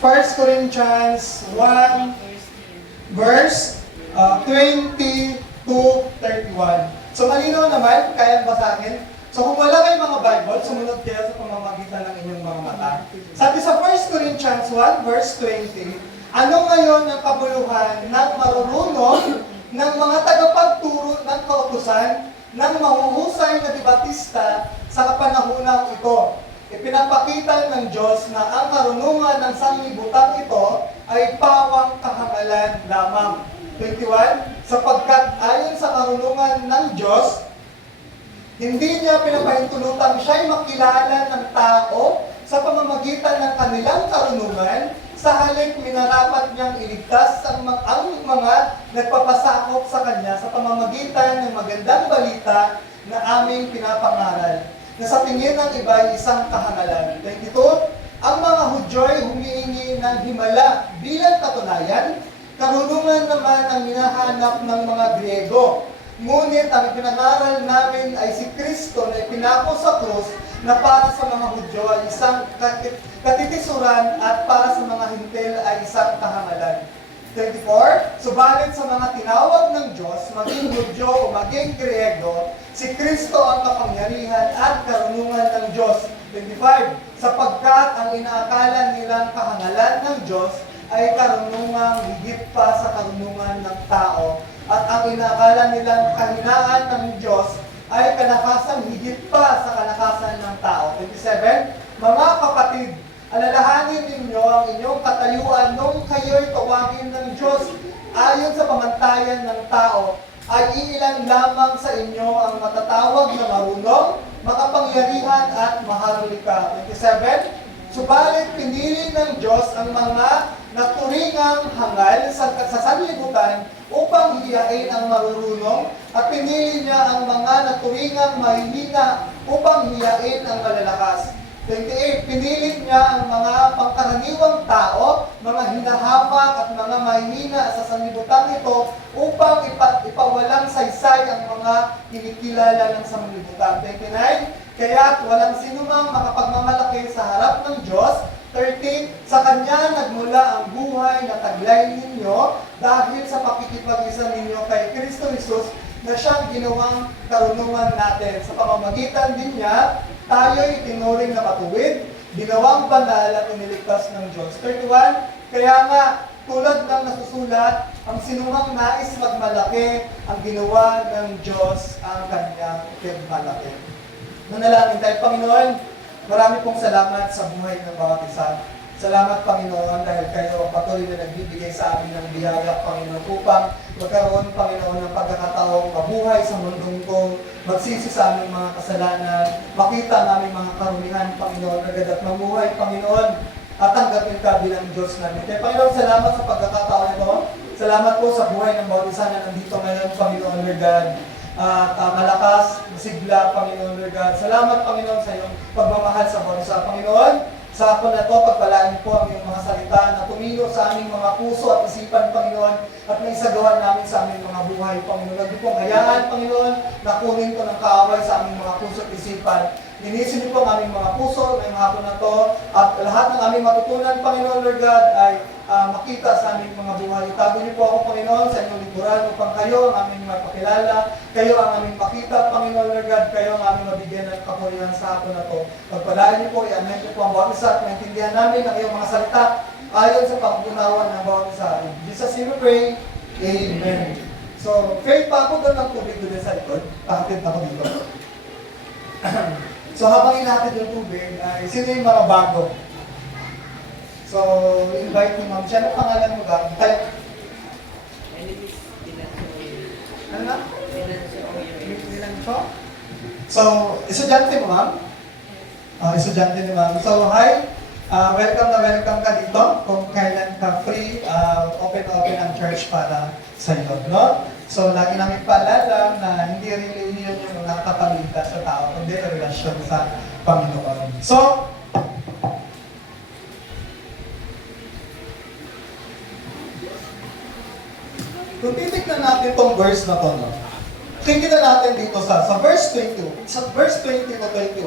1 Corinthians 1, verse 20 to 31. So malinaw naman, kayang basahin. So kung wala kayong mga Bible, sumunod kayo sa pamamagitan ng inyong mga mata. Sabi sa 1 Corinthians 1, verse 20, ano ngayon ang kabuluhan ng marurunong ng mga tagapagturo ng kautusan ng mahuhusay na debatista sa kapanahunang ito? Ipinapakita ng Diyos na ang karunungan ng sanglibutan ito ay pawang kahangalan lamang. 21, sapagkat ayon sa karunungan ng Diyos, hindi niya pinapahintulutang siya'y makilala ng tao sa pamamagitan ng kanilang karunungan, sa halip minarapat niyang iligtas ang mga nagpapasakop sa kanya sa pamamagitan ng magandang balita na aming pinapangaral, na sa tingin ng iba ay isang kahangalan. 22, ang mga Hudyo'y humihingi ng himala bilang katunayan, karunungan naman ang hinahanap ng mga Griego. Ngunit ang pinangaral namin ay si Kristo na ipinako sa krus na para sa mga Hudyo ay isang katitisuran at para sa mga Hintil ay isang kahangalan. 24, subalit sa mga tinawag ng Diyos, maging Hudyo o maging Griego, si Kristo ang kapangyarihan at karunungan ng Diyos. 25, sapagkat ang inaakala nilang kahangalan ng Diyos ay karunungang higit pa sa karunungan ng tao, at ang inaakala nilang kahinaan ng Diyos ay kalakasan higit pa sa kalakasan ng tao. 27, mga kapatid, alalahanin ninyo ang inyong katayuan nung kayo'y tawagin ng Diyos ayon sa pamantayan ng tao, ay iilan lamang sa inyo ang matatawag na marunong, makapangyarihan at maharlika. 27, subalit pinili ng Diyos ang mga naturingang hangal sa sanlibutan upang hiyain ang marurunong, at pinili niya ang mga naturingang mahihina upang hiyain ang malalakas. 28, pinili niya ang mga pangkaraniwang tao, mga hinahamak at mga mahihina sa sanlibutan ito upang ipawalang saysay ang mga kinikilala ng sanlibutan. 29, kaya't walang sinumang makapagmamalaki sa harap ng Diyos. 30, sa Kanya nagmula ang buhay na taglay ninyo dahil sa pakikipag-isa ninyo kay Kristo Jesus na siyang ginawang karunungan natin. Sa pamamagitan din niya, tayo'y itinuring na matuwid, ginawang banal at iniligtas ng Diyos. 31, kaya nga, tulad ng nasusulat, ang sinumang nais magmalaki, ang ginawa ng Diyos ang kanyang pagmalaki. Manalangin tayo, Panginoon. Marami pong salamat sa buhay ng bawat isa. Salamat, Panginoon, dahil kayo patuloy na nagbibigay sa amin ng biyaya, Panginoon, upang magkaroon, Panginoon, ng pagkakataong mabuhay sa mundong ko, magsisi sa aming mga kasalanan, makita ang aming mga karumihan, Panginoon, agad at mabuhay, Panginoon, at tanggapin ka bilang Diyos namin. Kaya, Panginoon, salamat sa pagkakataon ito. Salamat po sa buhay ng bawat isa na nandito ngayon, Panginoon, Lord God. Malakas, masigla, Panginoon, Lord God. Salamat, Panginoon, sa iyong pagmamahal sa bawat isa, Panginoon. Sa hapon na ito, pagpalain po ang iyong mga salita na tumilo sa aming mga puso at isipan, Panginoon, at naisagawa namin sa aming mga buhay, Panginoon. Huwag niyo pong hayaan, Panginoon, na kunin ko ng kaaway sa aming mga puso at isipan. Linisin niyo po ang aming mga puso ngayong hapon na ito, at lahat ng aming matutunan, Panginoon, Lord God, ay makita sa aming mga buhay. Itago niyo po ako, Panginoon, sa inyong likuran upang kayo ang aming mapakilala, kayo ang aming makita, Panginoon, Lord God, kayo ang aming mabigyan ng kapurihan sa hapon na ito. Pagpalain niyo po, i-anoint niyo po ang bawat isa at maintindihan namin ang iyong mga salita ayon sa pangunawan ng bawat isa. In Jesus' name we pray, Amen. So, faith pa ako doon ng tubig doon sa likod. Pakatid ako dito. So, habang inahatid yung tubig, ay sino yung mga bago? So, invite mo, ma'am. Siya, ano pangalan mo ba? Ano na? Binancio? So, estudyante mo, ma'am? Estudyante ni ma'am. So, hi. Welcome ka dito. Kung kailan ka free, open ang church para sa iyo, no? So, lagi namin paalala na hindi religion yung nakakapaligtas sa tao, kundi relasyon sa Panginoon. So, kung titignan natin itong verse na to, no? Tingnan natin dito sa verse 20, sa verse 20 to 21,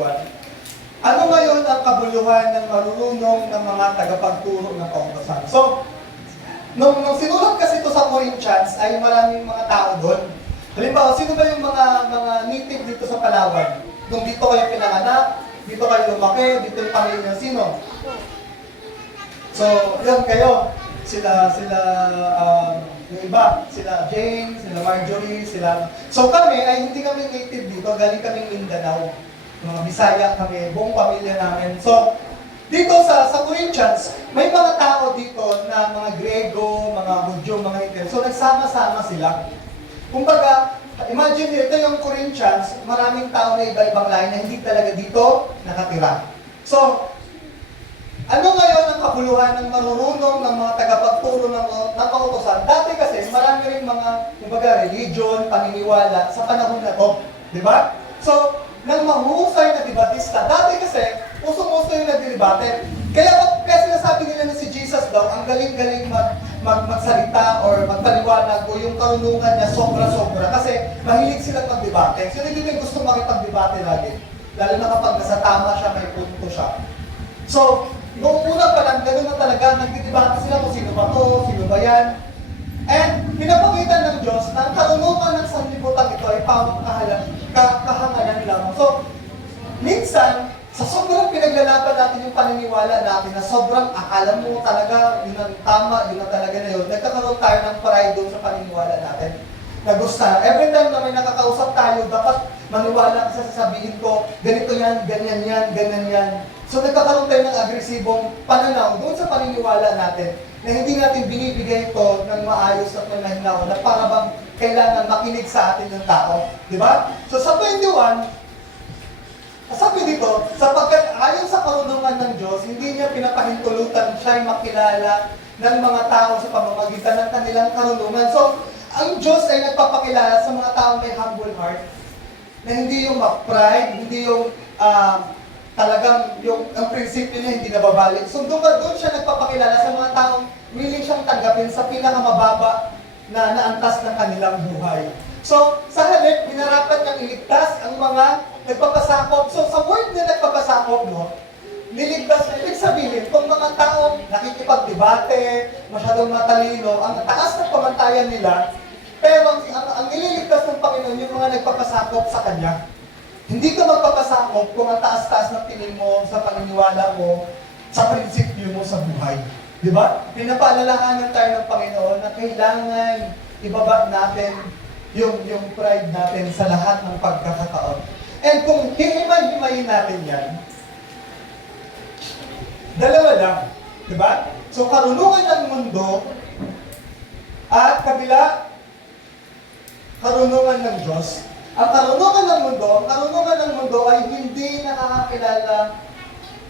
Ano ngayon ang kabuluhan ng marurunong ng mga tagapagturo ng kautosan? So, nung sinulat kasi ito sa Corinthians, ay maraming mga tao doon. Halimbawa, sino ba yung mga native dito sa Palawan? Kung dito kayo pinanganak, dito kayo lumaki, dito yung pamilya, sino? So, yun kayo. Yung iba, sila Jane, sila Marjorie, sila... So kami, ay hindi kami native dito, galing kaming Mindanao. Mga Bisaya kami, buong pamilya namin. So, dito sa Corinthians, may mga tao dito na mga Grego, mga Hudyo, mga Intel. So, nagsama-sama sila. Kumbaga, imagine nyo, ito yung Corinthians, maraming tao na iba-ibang lahi na hindi talaga dito nakatira. So, ano ngayon ang kabuluhan ng marurunong ng mga tagapagturo ng kautosan? Dati kasi, marami rin mga, kumbaga, religion, paniniwala sa panahon na to. Di ba? So, nang mahusay na debatista, dati kasi, usong-uso yung nagdidebate. Kaya sinasabi nila na si Jesus daw, ang galing-galing magsalita or magpaliwanag o yung karunungan niya sobra-sobra kasi mahilig silang magdebate. So, hindi din gusto makipagdebate lagi. Lalo na kapag nasa tama siya, may punto siya. So, noong una pa lang, gano'n na talaga, nagdidebate sila kung sino ba to, sino ba yan. And pinapakita ng Diyos na ang karunungan ng sanlibutan ito ay pawang kahangalan lamang. So, minsan, sa sobrang pinaglalaban natin yung paniniwala natin na sobrang akala mo talaga, yun ang tama, yun ang talaga na yun, nagkakaroon tayo ng pride doon sa paniniwala natin. Nagusta. Every time na may nakakausap tayo, dapat maniwala ka sa sasabihin ko, ganito yan, ganyan yan, ganyan yan. So nagkakaroon tayo ng agresibong pananaw doon sa paniniwala natin na hindi natin binibigay ito ng maayos at manahinaw na para bang kailangan makinig sa atin ng tao. Di ba? So sa 21, sabi dito, sapagkat ayon sa karunungan ng Diyos, hindi niya pinapahintulutan siya'y makilala ng mga tao sa pamamagitan ng kanilang karunungan. So, ang Diyos ay nagpapakilala sa mga taong may humble heart, na hindi yung pride, hindi yung talagang ang prinsipyo niya hindi nababalik. So doon siya nagpapakilala sa mga taong willing siyang tanggapin sa pinakamababa na naantas ng kanilang buhay. So sa halip, hinarapan niyang iligtas ang mga nagpapasakop. So sa word na nagpapasakop, no, niligtas na, ibig sabihin, kung mga taong nakikipagdebate, masyadong matalino, ang taas ng pamantayan nila, pero ang nililigtas ng Panginoon yung mga nagpapasakop sa Kanya. Hindi ka magpapasakop kung ang taas-taas ng tingin mo sa paniniwala mo, sa prinsipyo mo sa buhay. Di ba? Pinapaalalahanan tayo ng Panginoon na kailangan ibaba natin yung pride natin sa lahat ng pagkakataon. And kung hihimay-himayin natin yan, dalawa lang. Di ba? So, karunungan ng mundo at kabila, karunungan ng Diyos. Ang karunungan ng mundo ay hindi nakakakilala,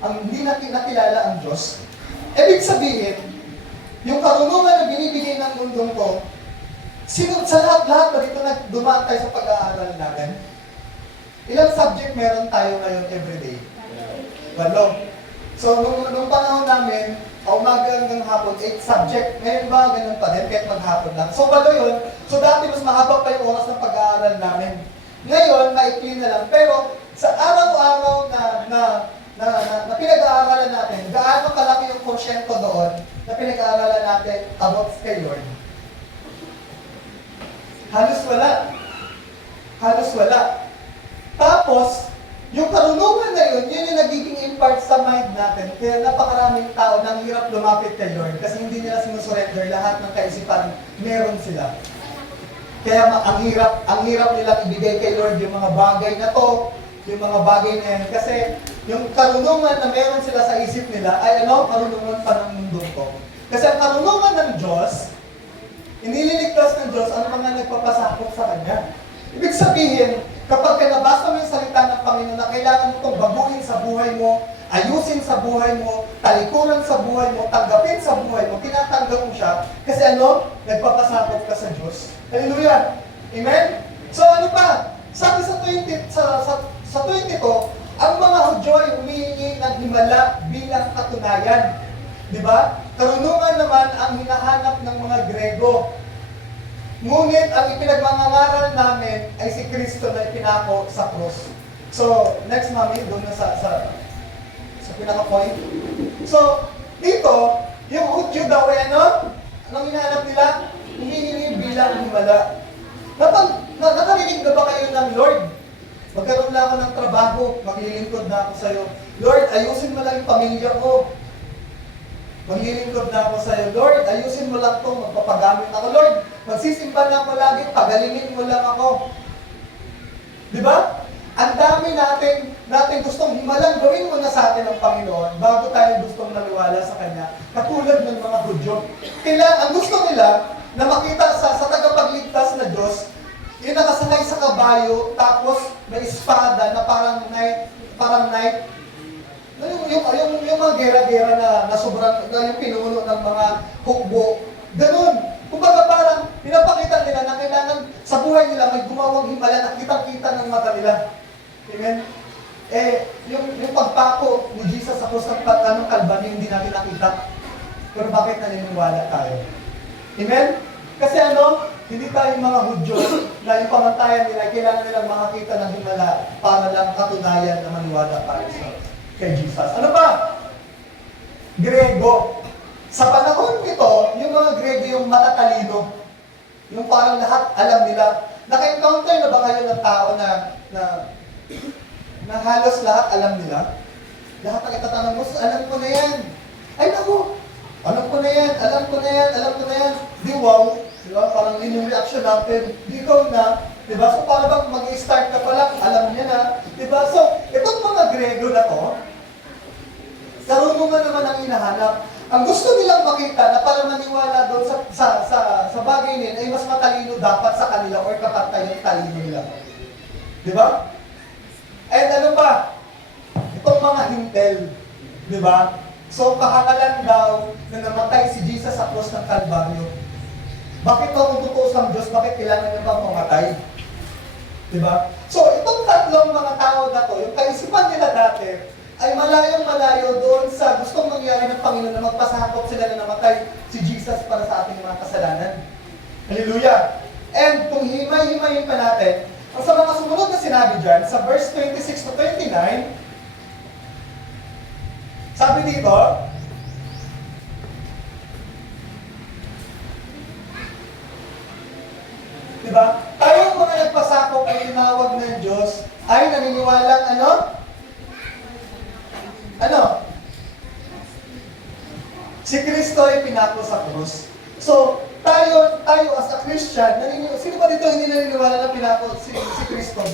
hindi nakilala ang Diyos. Ibig sabihin, yung karunungan na binibigay ng mundong to, sa lahat ba dito na dumaan tayo sa pag-aaral natin? Ilang subject meron tayo ngayon everyday? 8. So, nung panahon namin, umaga hanggang hapon, 8 subject. Ngayon ba, ganun pa din, kahit maghapon lang. So, balo yun. So, dati mas mahaba pa yung oras ng pag-aaral namin. Ngayon, maikli na lang. Pero, sa araw-araw na pinag-aaralan natin, gaano kalaki yung porsyento doon na pinag-aaralan natin about kay Lord? Halos wala. Halos wala. Tapos, yung karunungan na yun yung nagiging impart sa mind natin. Kaya napakaraming tao nang hirap lumapit kay Lord kasi hindi nila sinusurrender lahat ng kaisipan meron sila. Kaya ang hirap nilang ibigay kay Lord yung mga bagay na to, yung mga bagay na yan. Kasi yung karunungan na meron sila sa isip nila ay karunungan pa ng mundo ko. Kasi ang karunungan ng Diyos, inililigtas ng Diyos ang mga nagpapasakop sa Kanya. Ibig sabihin, kapag nabasa mo yung salita ng Panginoon na kailangan mo itong baguhin sa buhay mo, ayusin sa buhay mo, talikuran sa buhay mo, tanggapin sa buhay mo, tinatanggap mo siya, kasi nagpapasakop ka sa Diyos. Hallelujah! Amen? So ano pa? Sabi sa 22, ang mga Hudyo ay humihingi ng himala bilang katunayan. Di ba? Karunungan naman ang hinahanap ng mga Grego. Ngunit ang ipinagmangangaral namin ay si Kristo na ipinako sa krus. So, next mami, doon na sa Sa pinaka-point. So, dito, yung Hudyo daw ay ano? Anong hinahanap nila? Humihingi bilang himala. Nakarinig na ba kayo ng Lord? Magkaroon na ako ng trabaho, maglilingkod na ako sa'yo. Lord, ayusin mo lang yung pamilya ko. Maglilingkod na ako sa'yo. Lord, ayusin mo lang ito, magpapagamit ako. Lord, magsisimba na ako lagi, pagalingin mo lang ako. Di ba? Ang dami natin gustong himalang gawin mo na sa atin ng Panginoon bago tayo gustong naniwala sa Kanya. Katulad ng mga Hudyo. Ang gusto nila na makita sa tagapagligtas na Diyos, yung nakasakay sa kabayo, tapos may espada na parang knight. Yung mga gera-gera na sobrang, na yung pinuno ng mga hukbo. Ganun. Kumbaga parang pinapakita nila na kailangan sa buhay nila may gumawang himala na kitang-kita ng mata nila. Amen? Yung pagpako ni Jesus sa krus ng Kalbaryo, hindi natin nakita. Pero bakit naniniwala tayo? Amen? Kasi hindi tayo mga Hudyo na yung pamantayan nila, kailangan nilang makakita ng himala para lang katunayan na maniwala tayo kay Jesus. Ano ba? Grego. Sa panahon nito, yung mga Grego yung matatalino. Yung parang lahat alam nila. Naka-encounter na ba kayo ng tao na halos lahat alam nila? Lahat ang itatanong mo, alam ko na yan. Ay naku, alam ko na yan. Di wow. Diba? Parang yun yung reaction natin. Di ikaw na. Diba? So para bang mag-start ka pa lang, alam niya na. Diba? So, itong mga Grego na to, karunungan naman ang hinahanap. Ang gusto nilang makita na para maniwala doon sa bagay nila ay mas matalino dapat sa kanila or kapatay yung talino nila. Diba? And ano pa? Itong mga hintel. Diba? So, kahangalan daw na namatay si Jesus sa krus ng Kalbaryo. Bakit kung totoo sa Diyos, bakit kailangan niya bang mamatay? Diba? So, itong tatlong mga tao na to, yung kaisipan nila dati, ay malayong-malayo doon sa gustong mangyari ng Panginoon na magpasakop sila na namatay si Jesus para sa ating mga kasalanan. Hallelujah! And kung himay-himayin pa natin, ang sa mga sumunod na sinabi dyan, sa verse 26 to 29, sabi dito, diba? Tayong mga nagpasakop ay tinawag ng Diyos ay naniniwalang si Kristo ay pinako sa krus. So, tayo as a Christian, sino ba dito hindi naniniwala na pinako si Kristo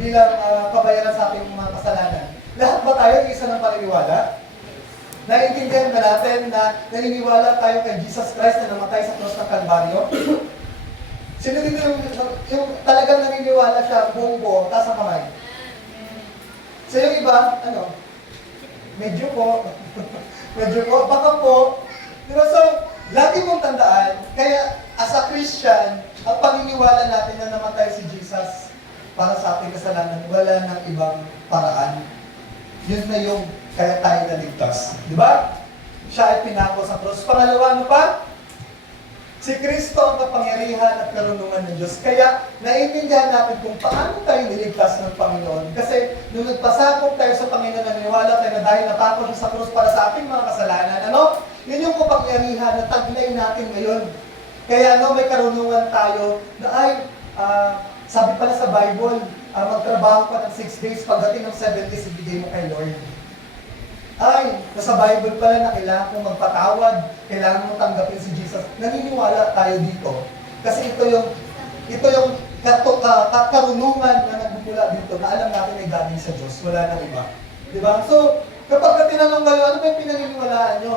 bilang kabayaran sa ating mga kasalanan? Lahat ba tayo isa ng paniniwala? Naiintindihan ba natin na naniniwala tayo kay Jesus Christ na namatay sa krus ng Kalbaryo? Sino dito yung talagang naniniwala siya buong-buo, taas ang kamay? So yung iba, medyo po, baka po. Diba? So, lagi mong tandaan, kaya as a Christian, ang paniniwala natin na namatay si Jesus para sa ating kasalanan, wala ng ibang paraan. Yun na yung kaya tayo naligtas. Diba? Siya ay pinako sa krus. Pangalawa, ano pa? Si Kristo ang kapangyarihan at karunungan ng Diyos. Kaya, naiintindihan natin kung paano tayo niligtas ng Panginoon. Kasi, nung nagpasakop tayo sa Panginoon, naniniwala tayo na dahil napako siya sa krus para sa ating mga kasalanan, yun yung kapangyarihan na taglay natin ngayon. Kaya, may karunungan tayo na sabi pala sa Bible, magtrabaho pa ng 6 days, pagdating ng 7 days, ibigay mo kay Lord. Nasa Bible pala na kailangan mong magpatawad, kailangan mong tanggapin si Jesus. Naniniwala tayo dito. Kasi ito yung karunungan na nagmumula dito na alam natin ay galing sa Diyos. Wala nang iba. Diba? So, kapag tinanong kayo, ano ba yung pinaniniwalaan nyo?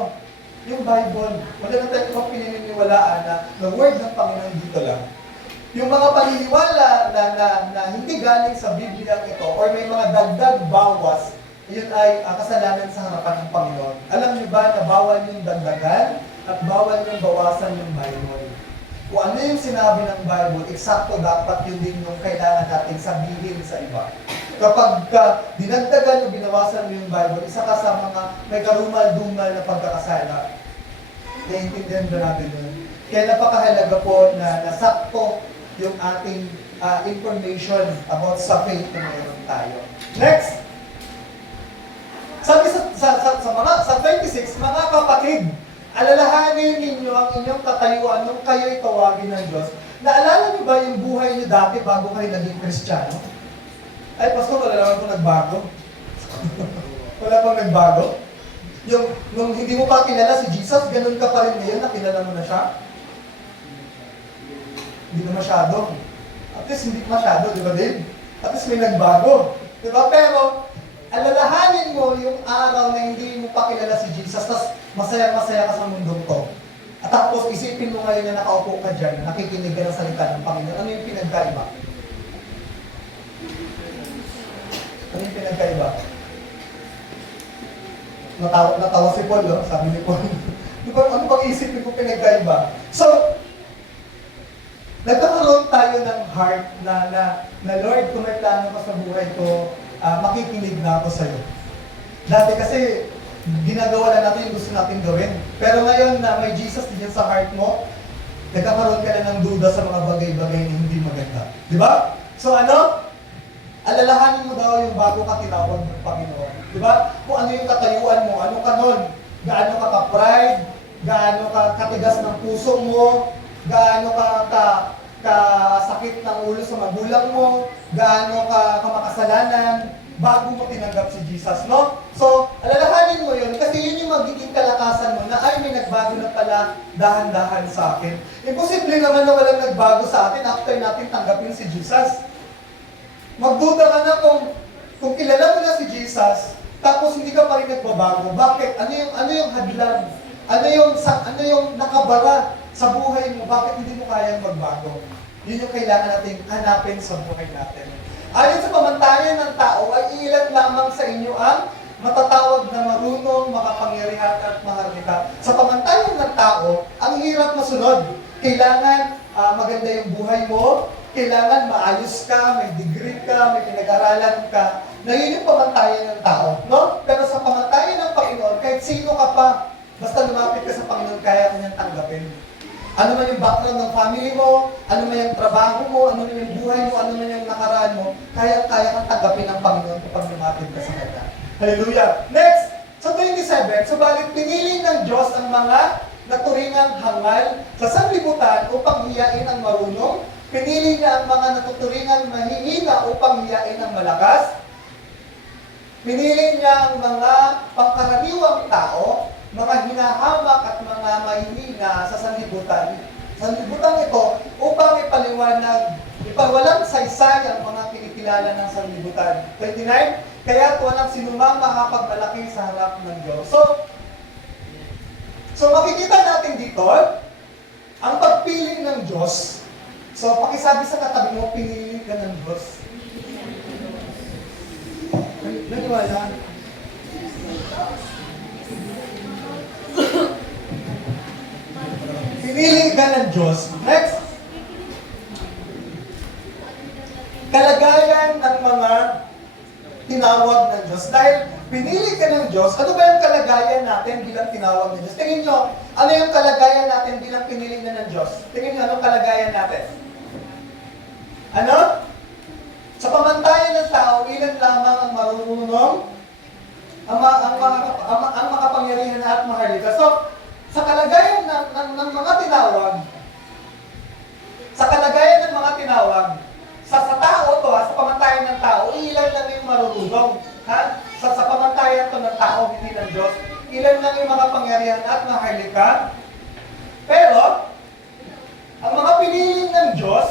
Yung Bible. Wala na tayo ibang pinaniniwalaan na word ng Panginoon dito lang. Yung mga paniniwala na hindi galing sa Biblia ito or may mga dagdag bawas, yun ay kasalanan sa harapan ng Panginoon. Alam niyo ba na bawal yung dagdagan at bawal yung bawasan yung Bible? Kung ano yung sinabi ng Bible, eksakto dapat yun din yung kailangan natin sabihin sa iba. Kapag dinagdagan o binawasan mo yung Bible, isa ka sa mga may karumal-dumal na pagkakasala. Naiintindihan ba natin yun? Kaya napakahalaga po na nasakto yung ating information about sa faith na mayroon tayo. Next! Sabi sa sa 26, mga kapatid, alalahanin ninyo ang inyong katayuan nung kayo'y tawagin ng Diyos. Naalala niyo ba yung buhay niyo dati bago kayo naging Kristiyano? Ay, Pastor, wala naman po nagbago. Wala pang nagbago. Nung hindi mo pa kilala si Jesus, ganun ka pa rin ngayon, nakilala mo na siya? Hindi na masyado. At least hindi masyado, di ba, Dave? At least may nagbago. Di ba? Pero, alalahanin mo yung araw na hindi mo pa kilala si Jesus, tapos masaya-masaya ka sa mundong to. At tapos isipin mo ngayon na nakaupo ka dyan, nakikinig ka ng salita ng Panginoon. Ano yung pinagkaiba? Ano yung pinagkaiba? Natawa si Paul, no? Sabi ni Paul. Ano bang isipin ko pinagkaiba? So, nagkakaroon tayo ng heart na Lord, kung may plano ka sa buhay ko, makikinig na ako sa'yo. Dati kasi, ginagawa na natin yung gusto natin gawin. Pero ngayon na may Jesus din sa heart mo, nagkakaroon ka na ng duda sa mga bagay-bagay na hindi maganda. Di ba? So ano? Alalahanin mo daw yung bago ka tinawag ng Panginoon. Di ba? Kung ano yung katayuan mo, ano ka nun? Gaano ka ka-pride? Gaano ka katigas ng puso mo? Gaano ka sakit ng ulo sa magulang mo? Gaano ka makasalanan? Bago mo tinanggap si Jesus, no? So, alalahanin mo yun kasi yun yung magiging kalakasan mo na ay may nagbago na pala dahan-dahan sa akin. Imposible naman na walang nagbago sa atin after natin tanggapin si Jesus. Magduda ka na kung kilala mo na si Jesus, tapos hindi ka pa rin nagbabago. Bakit? Ano yung hadlang? Ano yung nakabara sa buhay mo? Bakit hindi mo kayang magbago? Yun yung kailangan natin hanapin sa buhay natin. Ayon sa pamantayan ng tao, ay ilan lamang sa inyo ang matatawag na marunong, makapangyarihan at maharlika. Sa pamantayan ng tao, ang hirap masunod. Kailangan maganda yung buhay mo, kailangan maayos ka, may degree ka, may pinag-aralan ka, na yun yung pamantayan ng tao. No? Pero sa pamantayan ng Panginoon, kahit sino ka pa, basta lumapit ka sa Panginoon, kaya kanyang tanggapin. Ano man yung background ng family mo, ano man yung trabaho mo, ano man yung buhay mo, ano man yung nakaraan mo, kaya kang tanggapin ng Panginoon kapag lumapit ka sa Kanya. Hallelujah! Next, sa 27, subalit pinili ng Diyos ang mga naturingang hangal sa sanlibutan upang hiyain ang marunong, pinili niya ang mga natuturingang mahihina upang hiyain ang malakas, pinili niya ang mga pangkaraniwang tao, mga hinahamak at mga mahihina sa sanlibutan. Sanlibutan ito upang ipawalang saysay ang mga kinikilala ng sanlibutan. 29, kaya't walang sinumang makapagmalaki sa harap ng Diyos. So makikita natin dito, ang pagpili ng Diyos. So pakisabi sa katabi mo, pinili ka ng Diyos. Naniwala? Pinili ka ng Diyos. Next. Kalagayan ng mga tinawag ng Diyos. Dahil pinili ka ng Diyos, ano ba yung kalagayan natin bilang tinawag ng Diyos? Tingin nyo, ano yung kalagayan natin bilang pinili na ng Diyos? Tingin nyo, anong kalagayan natin? Ano? Sa pamantayan ng tao, ilan lamang ang marunong, ang makapangyarihan at maharlika. So, sa kalagayan ng mga tinawag, sa tao to, sa pamantayan ng tao, ilan lang yung marunong. Ha? Sa pamantayan to ng tao, hindi ng Diyos, ilan lang yung makapangyarihan at maharlika. Pero, ang mga pinili ng Diyos,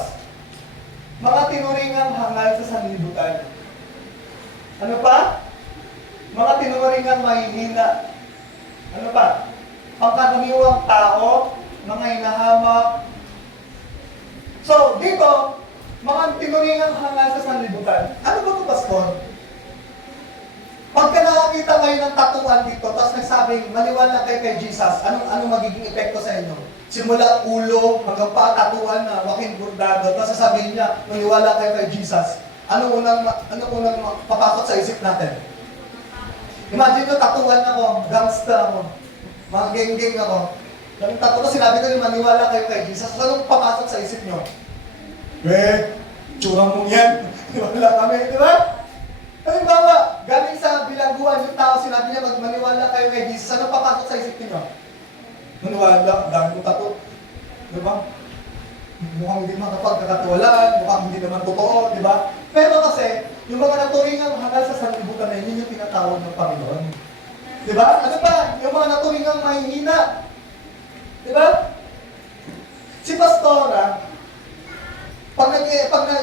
mga tinuringang hangal sa sanlibutan. Ano pa? Mga tinuringang mahihina. Ano pa? Pangkaraniwang tao, mga hinahamak. So, dito, mga tinuringang hangal sa sanlibutan. Ano ba ito, Pastor? Pagka nakakita kayo ng tatuan dito, tapos nagsabing, maniwala kayo kay Jesus, anong magiging epekto sa inyo? Simula ulo, hanggang pa, tatuan na, waking burdado, tapos sasabihin niya, maniwala kayo kay Jesus. Ano unang papasok sa isip natin? Imagine nyo, tatuan ako, gangsta ako, mga geng-geng ako. Yung tatuan, sinabi ko yung maniwala kayo kay Jesus. Anong papasok sa isip nyo? Tsurang mong yan. Wala kami, di ba? Halimbawa, galing sa bilangguan yung tao, sinabi niya magmaniwala kayo kay Jesus. Ano papasok sa isip niyo? Maniwala, dami mo tato. Di ba? Mukhang hindi makapagkakatiwalaan, mukhang hindi naman totoo, di ba? Pero kasi, yung mga naturingang hangal sa sanlibutan na yun yung tinatawag ng Panginoon. Di ba? Ano ba? Yung mga naturingang mahihina. Di ba? Si Pastora,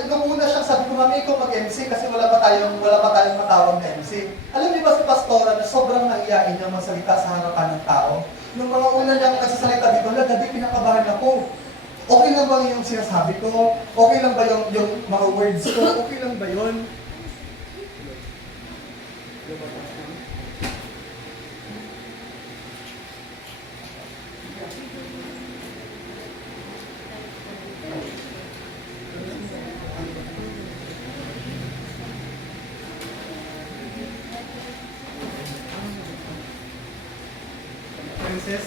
nung una siyang sabi ko, mami, ikaw mag-MC kasi wala pa tayong matawag na MC. Alam niyo ba si Pastora na sobrang nahiyain niya magsalita sa harapan ng tao? Nung mga una niyang nagsasalita dito, lagabi, pinakabahan ako. Okay lang ba yung sinasabi ko? Okay lang ba yung mga words ko? Okay lang ba yun? Princess?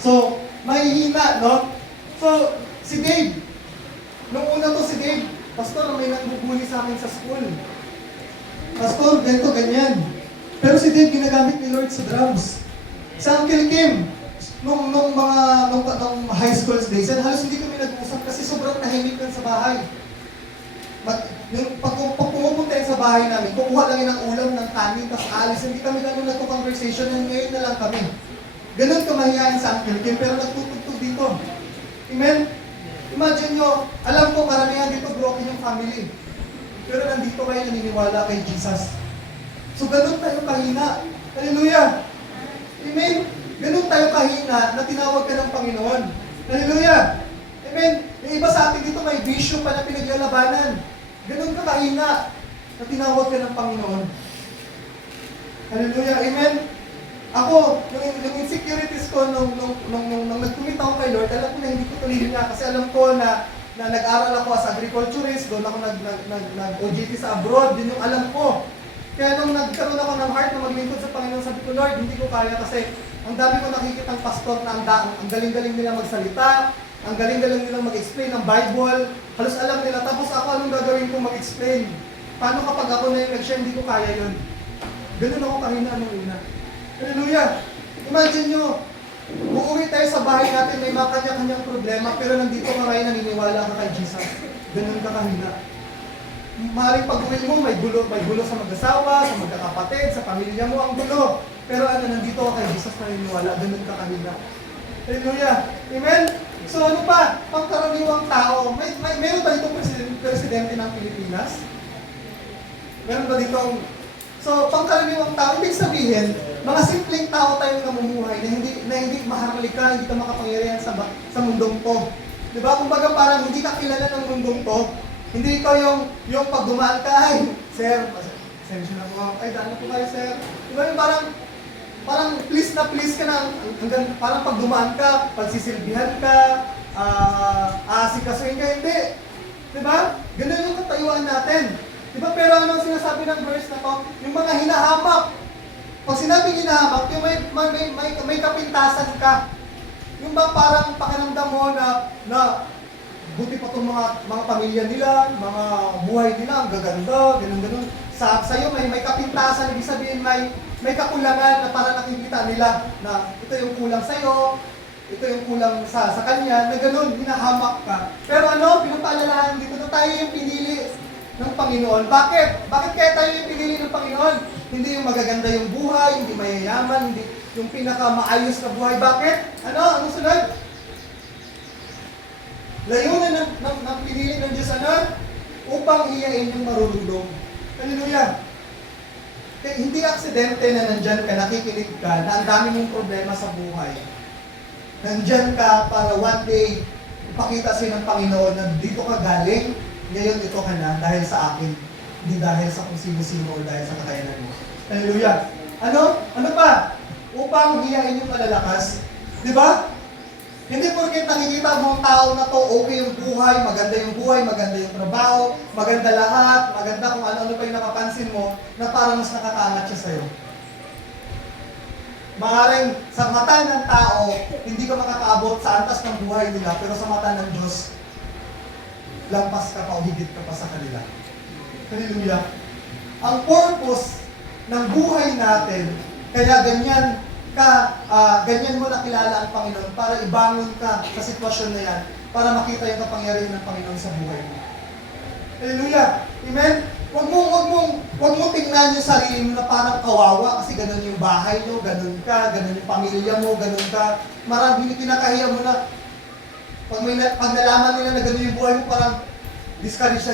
So, mahihina, no? So, si Dave, nung una to si Dave, Pastor, may nagbubuli sa akin sa school. Pastor, ganito, ganyan. Pero si Dave, ginagamit ni Lord sa drums. Sa Uncle Kim, nung high school days, halos hindi kami nag-uusap kasi sobrang tahimik lang sa bahay. Pag pumupunta yun sa bahay namin, kukuha lang yun ng ulam, ng kanin, tapos alis, hindi kami gano'n nagko-conversation, and ngayon na lang kami. Ganun kamahiyain sa Uncle Kim, pero nagtutugtog dito. Amen? Imagine nyo, alam ko karamihan dito broken yung family. Pero nandito kayo naniniwala kay Jesus. So ganun tayo kahina. Hallelujah! Amen? Ganun tayo kahina na tinawag ka ng Panginoon. Hallelujah! Amen? Yung iba sa atin dito may bisyo pa na pinaglalabanan. Ganun ka kahina na tinawag ka ng Panginoon. Hallelujah! Amen? Ako, yung insecurities ko nung nag-commit ako kay Lord, alam ko na hindi ko tuloy niya kasi alam ko na nag-aral ako as agriculturist, doon ako nag-OJT sa abroad, din yung alam ko. Kaya nung nagkaroon ako ng heart na maglingkod sa Panginoon, sabi ko, Lord, hindi ko kaya kasi ang dami ko nakikitang pastor na ang galing-galing nila magsalita, ang galing-galing nila mag-explain ng Bible, halos alam nila, tapos ako anong gagawin ko mag-explain? Paano kapag ako na yung nag-share, hindi ko kaya yun? Ganun ako kahina nung una. Hallelujah! Imagine nyo, uuwi tayo sa bahay natin, may mga kanya-kanyang problema, pero nandito ka ngayon naniniwala ka kay Jesus. Ganun ka kahina. Maaaring pag-uwi mo, may gulo sa mag-asawa, sa magkakapatid, sa pamilya mo, ang gulo. Pero nandito ka kay Jesus naniniwala, ganun ka kahina. Hallelujah! Amen? So ano pa? Pangkaraniwang tao, meron ba dito presidente ng Pilipinas? Meron ba dito? So, pangkaraniwang tao, ibig sabihin, mga simpleng tao tayo namumuhay na hindi maharlika, hindi ka makapangyarihan sa mundong to. Diba? Kumbaga parang hindi ka kilala ng mundong to. Hindi ikaw yung pag dumaan ka, ay, sir, sensya na po, ay, daan na po kayo, sir. Diba yung parang please na please ka na, hanggang parang pag dumaan ka, pagsisilbihan ka, aasikasuhin ka, hindi. Diba? Ganun yung katayuan natin. Diba? Pero ano ang sinasabi ng verse na to? Yung mga hinahamak. Pag sinabing hinahamak, yung may kapintasan ka. Yung ba parang pakiramdam mo na buti pa itong mga pamilya nila, mga buhay nila, ang gaganda, ganun-ganun. Sa'yo may kapintasan, ibig sabihin may kakulangan na para nakikita nila na ito yung kulang sa'yo, ito yung kulang sa kanya, na ganun, hinahamak ka. Pero ano, pinapaalalahan dito na tayo yung pinili ng Panginoon. Bakit? Bakit kaya tayo yung pinili ng Panginoon? Hindi yung magaganda yung buhay, hindi mayayaman, hindi yung pinaka-maayos na buhay. Bakit? Ano sunod? Layunan ng pinili ng Diyos, upang iyain yung marurulong. Hallelujah! Kaya hindi aksidente na nandyan ka, nakikinig ka, na ang dami mong problema sa buhay. Nandyan ka para one day, ipakita sa'yo ng Panginoon na dito ka galing, ngayon ito ka na dahil sa akin, hindi dahil sa kung sino-sino o dahil sa kakayanan mo. Hallelujah! Ano pa? Upang iyain yung malalakas. Di ba? Hindi porket nakikita mo ang tao na to, okay yung buhay, maganda yung trabaho, maganda lahat, maganda kung ano-ano pa yung nakapansin mo, na parang mas nakakaangat siya sa'yo. Maaaring sa mata ng tao, hindi ka makakaabot sa antas ng buhay nila, pero sa mata ng Diyos, lampas ka pa o higit ka pa sa kanila. Hallelujah. ang purpose ng buhay natin, kaya ganyan mo nakilala ang Panginoon para ibangon ka sa sitwasyon na yan, para makita yung kapangyarihan ng Panginoon sa buhay mo. Hallelujah! Amen? Huwag mo tingnan yung sarili mo na parang kawawa kasi ganun yung bahay mo, ganun ka, ganun yung pamilya mo, ganun ka. Marami kinakahiya mo na pag nalaman nila na ganun yung buhay mo, parang discourage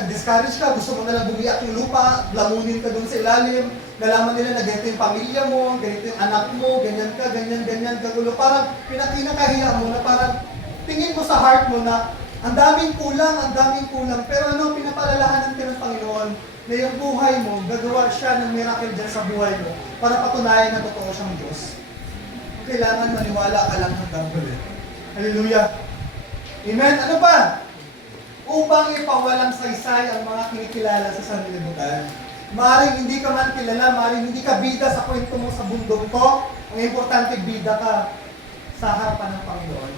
ka, gusto mo na lang bumiyak yung lupa, lamunin ka dun sa ilalim, nalaman nila na ganito yung pamilya mo, ganito yung anak mo, ganyan ka, ganyan, kagulo. Parang pinakahiya mo na parang tingin mo sa heart mo na ang daming kulang, pero pinapalalahanan ka ng Panginoon na yung buhay mo, gagawa siya ng miracle dyan sa buhay mo para patunayan na totoo siyang Diyos. Kailangan maniwala ka lang hanggang huli. Hallelujah! Amen? Ano pa? Upang ipawalang saysay ang mga kinikilala sa sanlibutan. Maaaring hindi ka man kilala, maaaring hindi ka bida sa kwento mo sa bundok ko, ang importante bida ka sa harapan ng Panginoon.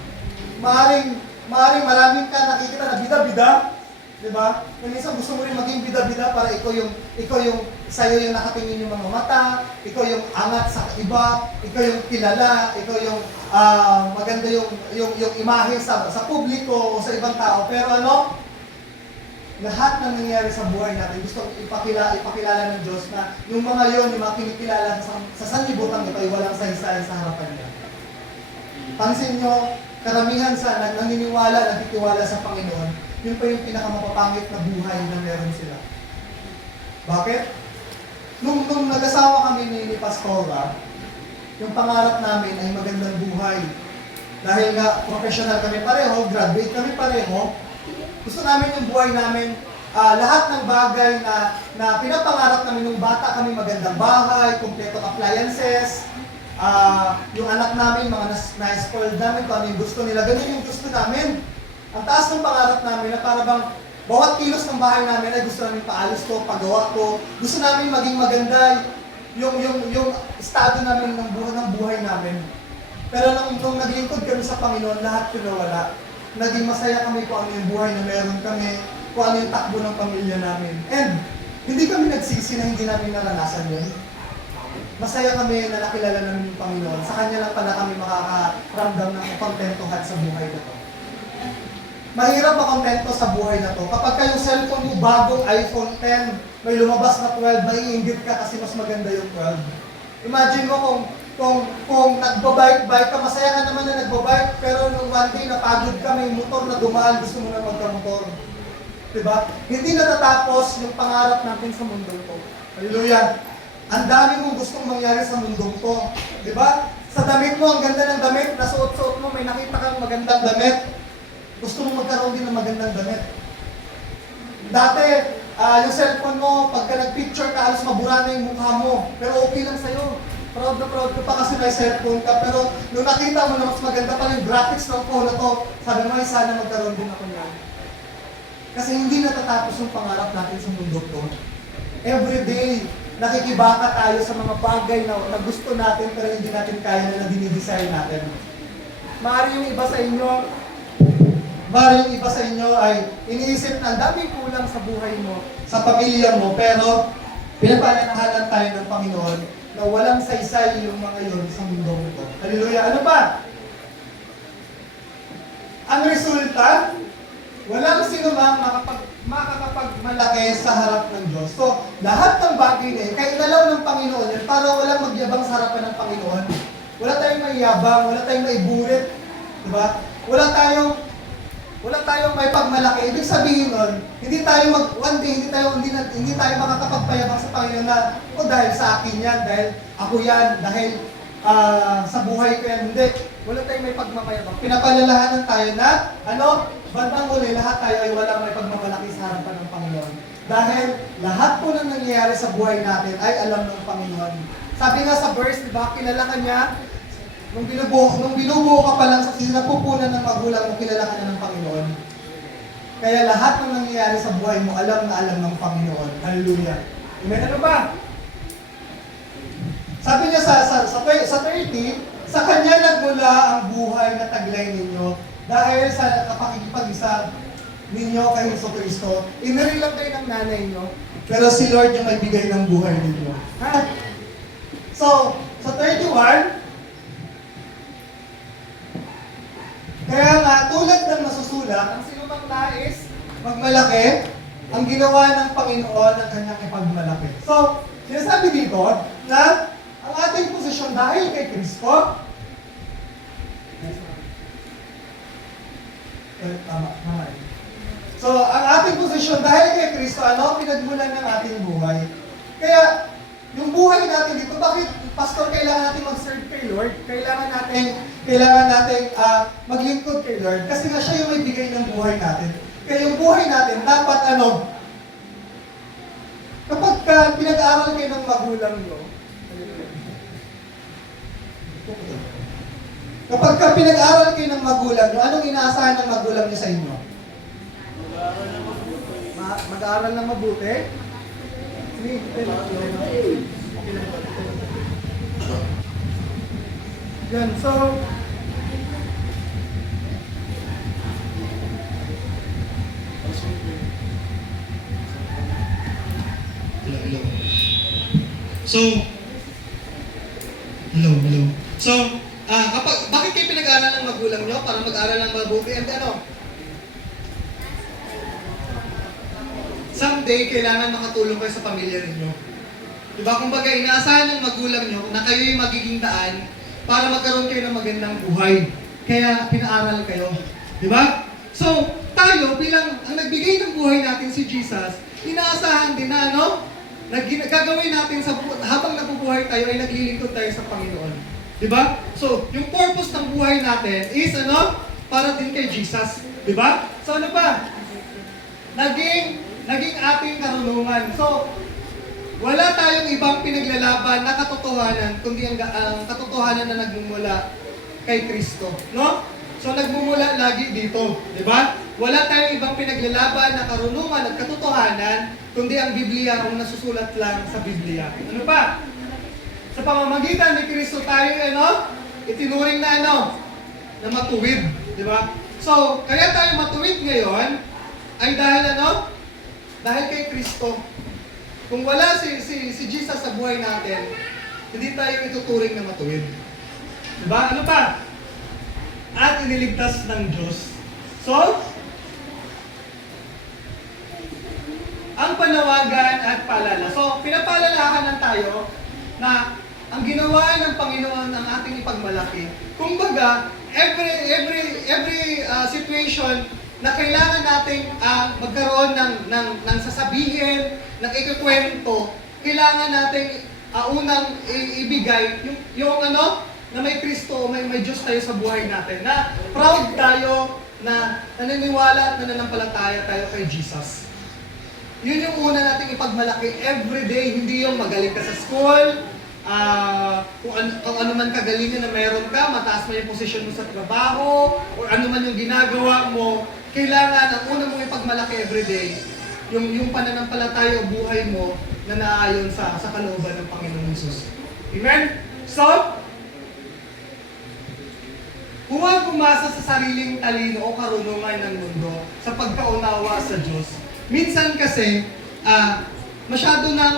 Maaaring maraming ka nakikita na bida-bida, di ba? Kung minsan gusto mo rin maging bida-bida para ikaw yung sa'yo yung nakatingin yung mga mata, ikaw yung angat sa iba, ikaw yung kilala, ikaw yung maganda yung imahe sa publiko o sa ibang tao. Pero lahat ng nangyayari sa buhay natin, gusto ipakilala ng Diyos na yung mga yung mga kinikilala sa sanlibutan ito ay walang saysay sa harapan niya. Pansin nyo, karamihan sa naniniwala, nagtitiwala sa Panginoon, yun pa yung pinakamapapangit na buhay na meron sila. Bakit? Nung nag-asawa kami ni Pastora, yung pangarap namin ay magandang buhay. Dahil nga, professional kami pareho, graduate kami pareho, gusto namin yung buhay namin, lahat ng bagay na pinapangarap namin nung bata kami, magandang bahay, kompletong appliances, yung anak namin, mga na-spoiled namin, kung ano yung gusto nila, ganun yung gusto namin. Ang taas ng pangarap namin na para bang bawat kilos ng bahay namin ay gusto namin paalis ko, pagawa ko, gusto namin maging maganda yung estado namin ng buhay namin. Pero nung naglingkod kami sa Panginoon, lahat pinawala. Naging masaya kami kung ano yung buhay na meron kami, kung ano yung takbo ng pamilya namin. And hindi kami nagsisi na hindi namin naranasan yun. Masaya kami na nakilala namin yung Panginoon. Sa Kanya lang pala kami makakaramdam ng kontentuhan sa buhay na to. Mahirap makontento sa buhay na to. Kapag kayong cellphone mo, bagong iPhone 10, may lumabas na 12, maiinggit ka kasi mas maganda yung 12. Imagine mo kung nagbabike-bike ka, masaya ka naman na nagbabike, pero nung one day napagod ka, may motor na dumaan, gusto mo na magka-motor. Diba? Hindi natatapos yung pangarap natin sa mundong to. Hallelujah! Ang dami mong gustong mangyari sa mundong to. Diba? Sa damit mo, ang ganda ng damit, nasuot-suot mo, may nakita kang magandang damit. Gusto mo magkaroon din ng magandang damit. Dati, yung cellphone mo, pagka nag-picture ka, halos mabura na yung mukha mo. Pero okay lang sa'yo. Proud na proud ka pa kasi may cellphone ka. Pero nung nakita mo na mas maganda pa yung graphics ng phone na to, sabi mo, ay sana magkaroon din ako niyan. Kasi hindi natatapos yung pangarap natin sa mundo to. Every day, nakikibaka tayo sa mga bagay na gusto natin pero hindi natin kaya na dinidesire natin. Maaari yung iba sa inyo ay iniisip na ang daming kulang sa buhay mo, sa pamilya mo, pero pinapalanahalan tayo ng Panginoon na walang saysay yung mga yon sa mundo ito. Hallelujah! Ano pa? Ang resulta, walang sino mang makakapagmalaki sa harap ng Diyos. So, lahat ng bagay na yun, kaya inalaw ng Panginoon yan para walang magyabang sa harapan ng Panginoon. Wala tayong maiyabang, wala tayong maiburit. Diba? Wala tayong may pagmalaki. Ibig sabihin nun, hindi tayo makakapagpayabang sa Panginoon na, dahil sa akin yan, dahil ako yan, dahil sa buhay ko yan. Hindi. Wala tayong may pagmapayabang. Pinapalalahanan tayo na, bandang huli, lahat tayo ay walang may pagmamalaki sa harapan ng Panginoon. Dahil lahat po ng nangyayari sa buhay natin ay alam ng Panginoon. Sabi nga sa verse, diba, kilala ka niya, nung binubuo ka pa lang sa sinapupunan ng magulang mo, kilala ka na ng Panginoon. Kaya lahat ng nangyayari sa buhay mo, alam na alam ng Panginoon. Hallelujah. Amen. Ano ba? Sabi niya sa 30, sa Kanya nagmula ang buhay na taglay ninyo dahil sa kapakikipag-isa ninyo kay Jesucristo. Iniri lang kayo ng nanay nyo. Pero si Lord yung may bigay ng buhay ninyo. Ha? So, sa 31, kaya nga, tulad ng nasusulat, ang sinumang nais magmalaki, ang ginawa ng Panginoon ang kanyang ipagmalaki. So, sinasabi dito na ang ating posisyon dahil kay Kristo, tama. So, ang ating posisyon dahil kay Kristo, ano? Pinagmulan ng ating buhay. Kaya, yung buhay natin dito, bakit, Pastor, kailangan natin mag-serve kay Lord? Kailangan natin maglingkod kay Lord. Kasi nga siya yung may bigay ng buhay natin. Kaya yung buhay natin, dapat ano? Kapag pinag-aaral kayo ng magulang nyo, kapag pinag-aaral kayo ng magulang nyo, anong inaasahan ng magulang nyo sa inyo? Mag-aaral ng mabuti? Yan, so, hello. So, bakit kayo pinag-aaral ng magulang nyo? Para mag-aaral ng mabuti? And ano? Someday, kailangan makatulong kayo sa pamilya ninyo. Diba? Kumbaga, inaasahan ng magulang nyo na kayo yung magiging daan para magkaroon kayo ng magandang buhay. Kaya, pinaaral kayo. Diba? So, tayo, bilang ang nagbigay ng buhay natin si Jesus, inaasahan din na, ano? Gagawin natin habang nabubuhay tayo ay naglilingkod tayo sa Panginoon. Diba? So, yung purpose ng buhay natin is, ano? Para din kay Jesus. Diba? So, ano pa? Naging ating karunungan. So, wala tayong ibang pinaglalaban na katotohanan, kundi ang katotohanan na nagmumula kay Kristo. No? So, nagmumula lagi dito. Di ba? Wala tayong ibang pinaglalaban na karunungan at katotohanan, kundi ang Biblia ang nasusulat lang sa Biblia. Ano pa? Sa pamamagitan ni Kristo tayo, itinuring na na matuwid. Di ba? So, kaya tayo matuwid ngayon, ay dahil Dahil kay Kristo. Kung wala si Jesus sa buhay natin, hindi tayo ituturing na matuwid. Diba? Ano pa? At iniligtas ng Diyos. So, ang panawagan at paalala. So, pinapaalalahanan tayo na ang ginawa ng Panginoon ang ating ipagmalaki. Kumbaga, every situation na kailangan nating magkaroon ng sasabihin, ng ikukwento, kailangan nating unang ibigay yung na may Kristo, may Diyos tayo sa buhay natin, na proud tayo na naniniwala at nananampalataya tayo kay Jesus. Yun yung una nating ipagmalaki everyday, hindi yung magaling ka sa school, kung ano man kagalingan na meron ka, mataas mo yung posisyon mo sa trabaho, o ano man yung ginagawa mo, kailangan ang una mong ipagmalaki everyday, yung pananampalataya o buhay mo na naayon sa kalooban ng Panginoong Hesus. Amen? So, huwag umasa sa sariling talino o karunungan ng mundo sa pagkaunawa sa Diyos. Minsan kasi, masyado ng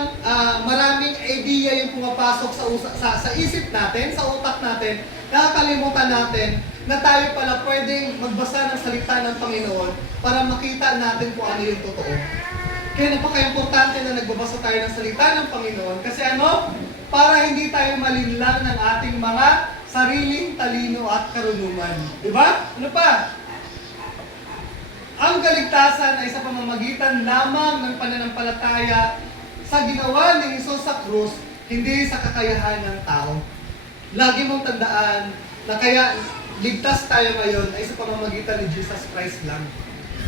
maraming idea yung pumapasok sa isip natin, sa utak natin, nakakalimutan natin na tayo pala pwedeng magbasa ng salita ng Panginoon para makita natin kung ano yung totoo. Kaya napaka-importante na nagbabasa tayo ng salita ng Panginoon kasi para hindi tayo malinlang ng ating mga sariling talino at karunungan. Diba? Ano pa? Ang kaligtasan ay sa pamamagitan lamang ng pananampalataya sa ginawa ni Jesus sa krus, hindi sa kakayahan ng tao. Lagi mong tandaan na kaya ligtas tayo ngayon ay sa pamamagitan ni Jesus Christ lang.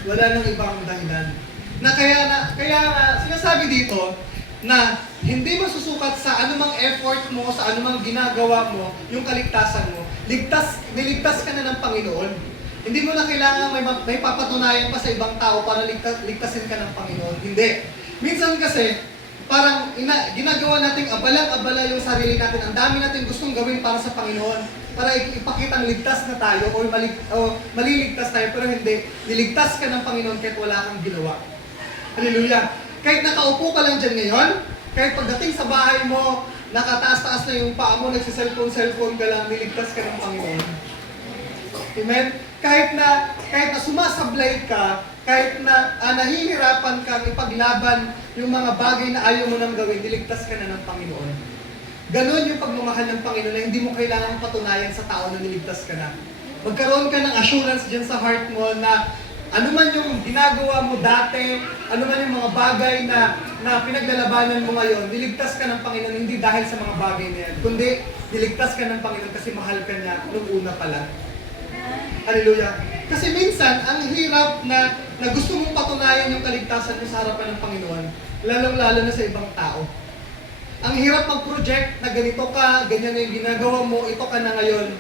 Wala nang ibang dahilan. Kaya sinasabi dito na hindi masusukat sa anumang effort mo, sa anumang ginagawa mo, yung kaligtasan mo. Niligtas ka na ng Panginoon. Hindi mo na kailangan may papatunayan pa sa ibang tao para ligtasin ka ng Panginoon. Hindi. Minsan kasi, parang ginagawa nating abalang-abala yung sarili natin. Ang dami natin gustong gawin para sa Panginoon. Para ipakitang ligtas na tayo o maliligtas tayo, pero hindi. Niligtas ka ng Panginoon kahit wala kang ginawa. Hallelujah. Kahit nakaupo ka lang dyan ngayon, kahit pagdating sa bahay mo, nakataas-taas na yung paa mo, nagsiselfone ka lang, niligtas ka ng Panginoon. Amen? Kahit na sumasablay ka, kahit na nahihirapan kang ipaglaban yung mga bagay na ayaw mo nang gawin, niligtas ka na ng Panginoon. Ganon yung pagmamahal ng Panginoon na hindi mo kailangang patunayan sa tao na niligtas ka na. Magkaroon ka ng assurance dyan sa heart mo na ano man yung ginagawa mo dati, ano man yung mga bagay na pinaglalabanan mo ngayon, niligtas ka ng Panginoon hindi dahil sa mga bagay na yan, kundi niligtas ka ng Panginoon kasi mahal ka niya nung una pa lang. Hallelujah. Kasi minsan, ang hirap na gusto mong patunayan yung kaligtasan mo sa harapan ng Panginoon, lalong-lalo na sa ibang tao. Ang hirap mag-project na ganito ka, ganyan na yung ginagawa mo, ito ka na ngayon.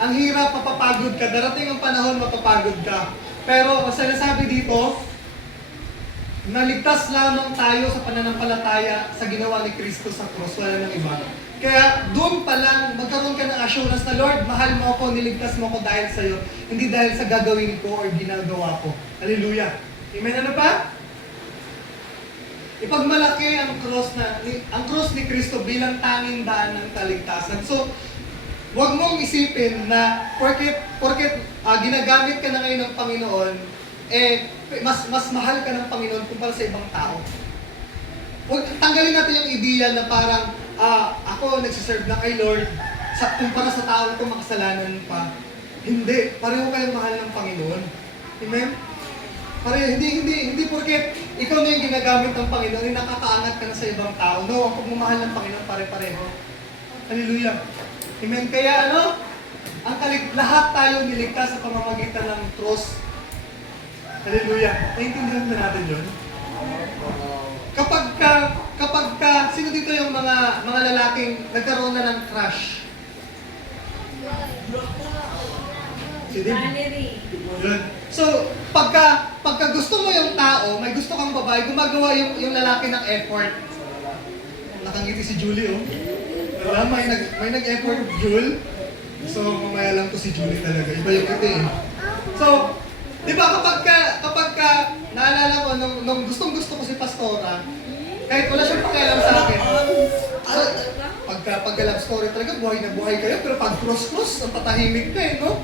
Ang hirap, mapapagod ka. Darating ang panahon, mapapagod ka. Pero, ang sinasabi dito, naligtas lamang tayo sa pananampalataya sa ginawa ni Kristo sa cross, wala nang iba. Kaya doon pa lang, magkaroon ka ng assurance na, Lord, mahal mo ako, niligtas mo ako dahil sa iyo, hindi dahil sa gagawin ko or ginagawa ko. Hallelujah. Amen. Ano pa? Ipagmalaki ang cross ni Kristo bilang tanging daan ng kaligtasan. So, huwag mong isipin na porket ginagamit ka na ngayon ng Panginoon, mas mahal ka ng Panginoon kumpara sa ibang tao. Tanggalin natin yung ideya na parang ako nagsiserve na kay Lord kumpara sa tao ko makasalanan pa. Hindi. Pareho kayong mahal ng Panginoon. Amen? Pareho. Hindi porket ikaw na yung ginagamit ng Panginoon, nakakaangat ka na sa ibang tao. No, ang pagmamahal ng Panginoon pare-pareho. Hallelujah. Amen. Kaya lahat tayo niligtas sa pamamagitan ng cross. Hallelujah. Naintindihan ba natin yun? Kapag sino dito yung mga lalaking nagkaroon na ng crush? Yun. So, pagka gusto mo yung tao, may gusto kang babae, gumagawa yung lalaki ng effort. Nakangiti si Julie, oh. Wala, may nag-effort, Jul. So, mamaya lang to si Julie talaga. Iba yung ito eh. So, di ba kapag naalala ko, nung gustong-gusto ko si Pastora, kahit wala siyang pakialam sa akin, pagka love story talaga, buhay na buhay kayo, pero pag cross-cross, ang patahimik ka eh, no?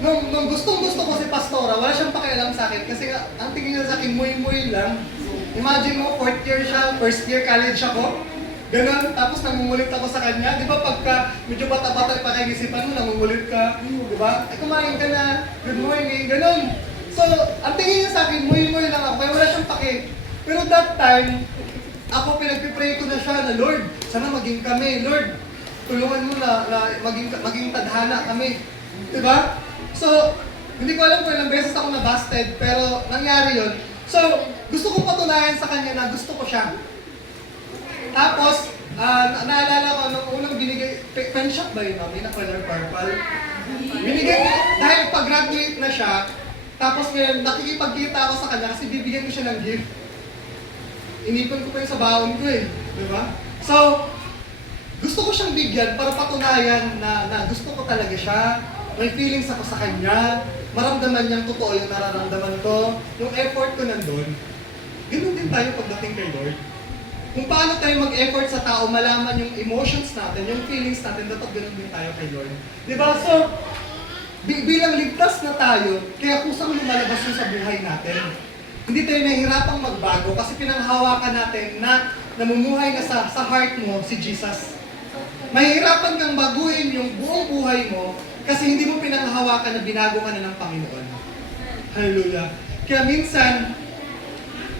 Nung gustong-gusto ko si Pastora, wala siyang pakialam sa akin kasi ang tingin niya sa akin, muy-muy lang. Imagine mo, 4th year siya, 1st year college ako. Ganon, tapos nangungulit ako sa kanya. Di ba pagka medyo bata-bata pa kayo isipan mo, nangungulit ka. Di ba? Ay, kumain ka na. Good morning. Ganon. So, ang tingin niya sa akin, muy-muy lang ako. Kaya wala siyang paki. Pero that time, ako pinagpipray ko na siya na, Lord, sana maging kami. Lord, tulungan mo na maging tadhana kami. Di ba? So, hindi ko alam kung ilang beses ako na-busted, pero nangyari yun. So, gusto kong patunayan sa kanya na gusto ko siya. Tapos, naalala ko, nung unang binigay, pen shop ba yun, mami, na color purple? Binigay niya, dahil pag-graduate na siya, tapos ngayon, nakikipagkita ako sa kanya kasi bibigyan ko siya ng gift. Inipon ko pa yun sa baon ko eh. Di ba? So, gusto ko siyang bigyan para patunayan na gusto ko talaga siya. May feelings ako sa kanya. Maramdaman niyang totoo yung nararamdaman ko. Yung effort ko nandun. Ganun din tayo pagdating kay Lord. Kung paano tayo mag-effort sa tao, malaman yung emotions natin, yung feelings natin, dapat ganun din tayo kay Lord. Diba? So, bilang ligtas na tayo, kaya kusang lumalabas yun sa buhay natin. Hindi tayo nahihirapang magbago kasi pinanghawakan natin na namumuhay na sa heart mo si Jesus. Mahihirapan kang baguhin yung buong buhay mo kasi hindi mo pinanghawakan na binago ka na ng Panginoon. Hallelujah. Kaya minsan,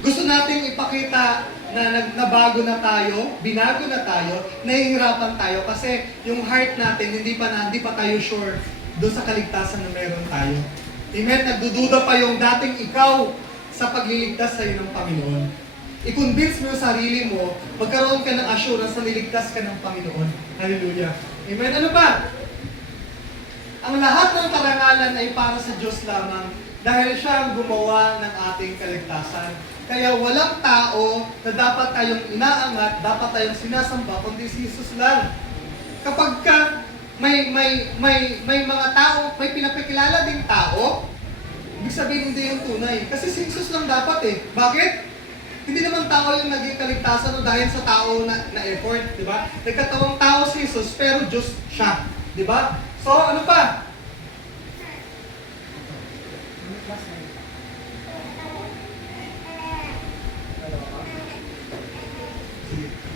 gusto nating ipakita na nabago na tayo, binago na tayo, nahihirapan tayo kasi yung heart natin hindi pa tayo sure doon sa kaligtasan na meron tayo. Amen? Nagdududa pa yung dating ikaw sa pagliligtas sa iyo ng Panginoon. I-convince mo yung sarili mo, magkaroon ka ng assurance na niligtas ka ng Panginoon. Hallelujah. Amen? Ano ba? Ang lahat ng karangalan ay para sa Diyos lamang dahil siya ang gumawa ng ating kaligtasan. Kaya walang tao na dapat tayong inaangat, dapat tayong sinasamba, kundi si Jesus lang. Kapag may mga tao, may pinapakilala ding tao, ibig sabihin hindi yung tunay. Kasi si Jesus lang dapat eh. Bakit? Hindi naman tao yung naging kaligtasan o dahil sa tao na effort, di ba? Nagkatawang tao si Jesus, pero Diyos siya, di ba? So, ano pa?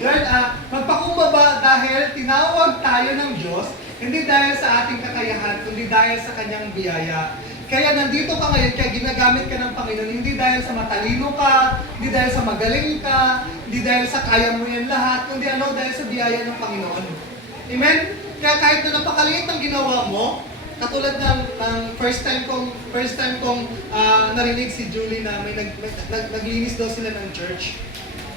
Lord, magpakumbaba dahil tinawag tayo ng Diyos, hindi dahil sa ating kakayahan, kundi dahil sa Kanyang biyaya. Kaya nandito ka ngayon, kaya ginagamit ka ng Panginoon, hindi dahil sa matalino ka, hindi dahil sa magaling ka, hindi dahil sa kaya mo yan lahat, kundi dahil sa biyaya ng Panginoon. Amen? Kaya kahit na napakaliit ang ginawa mo, katulad ng first time kong narinig si Julie na naglinis daw sila ng church.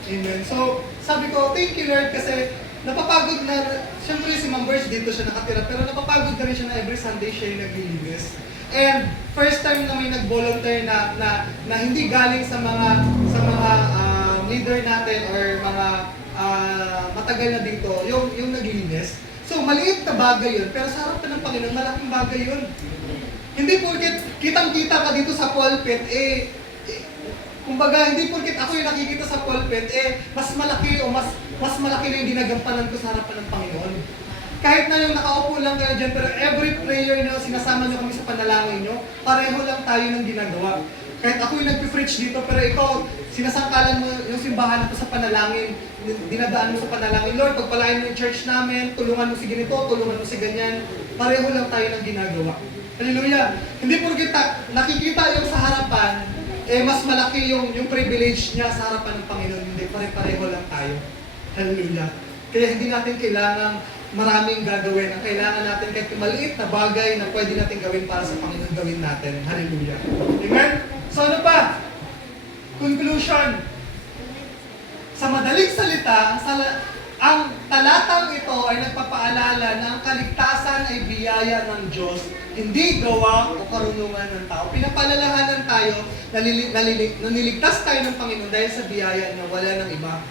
Amen. So, sabi ko, thank you Lord kasi napapagod na, siyempre si Ma'am Birch dito siya nakatira, pero napapagod na rin siya na every Sunday siya yung naglilinis. And first time na may nag-volunteer na hindi galing sa mga leader natin or mga matagal na dito, yung naglilinis. So, maliit na bagay yun, pero sa harap ng Panginoon, malaking bagay yun. Hindi porket kitang-kita ka dito sa pulpit, kumbaga, hindi porket ako yung nakikita sa pulpit, mas malaki o mas malaki na yung ginagampanan ko sa harapan ng Panginoon. Kahit na yung nakaupo lang kayo dyan, pero every prayer nyo, sinasama nyo kami sa panalangin nyo, pareho lang tayo ng ginagawa. Kahit ako yung nag-preach dito, pero ikaw, sinasangkalan mo yung simbahan ko sa panalangin, dinadaan mo sa panalangin, Lord, pagpalain mo yung church namin, tulungan mo si ganito, tulungan mo si ganyan, pareho lang tayo ng ginagawa. Hallelujah! Hindi porket nakikita yung sa harapan, mas malaki yung privilege niya sa harapan ng Panginoon. Hindi, pare-pareho lang tayo. Hallelujah. Kaya hindi natin kailangang maraming gagawin. Ang kailangan natin kahit maliit na bagay na pwede natin gawin para sa Panginoon, gawin natin. Hallelujah. Amen? So ano pa? Conclusion. Sa madaling salita, ang talatang ito ay nagpapaalala na ang kaligtasan ay biyaya ng Diyos, hindi gawa o karunungan ng tao. Pinapaalalahanan tayo na niligtas tayo ng Panginoon dahil sa biyaya na wala ng iba.